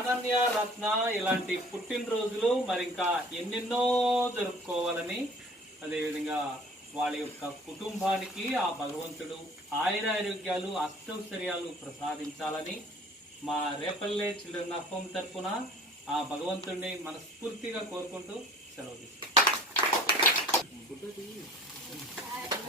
అనన్య రత్న ఇలాంటి పుట్టినరోజులు మరి ఇంకా ఎన్నెన్నో జరుపుకోవాలని, అదేవిధంగా వాళ్ళ యొక్క కుటుంబానికి ఆ భగవంతుడు ఆయురారోగ్యాలు అష్టైశ్వర్యాలు ప్రసాదించాలని మా రేపల్లె చిల్డ్రన్ ఆఫ్ హోమ్ తరఫున ఆ భగవంతుడిని మనస్ఫూర్తిగా కోరుకుంటూ సెలవు తీసుకుంటాం.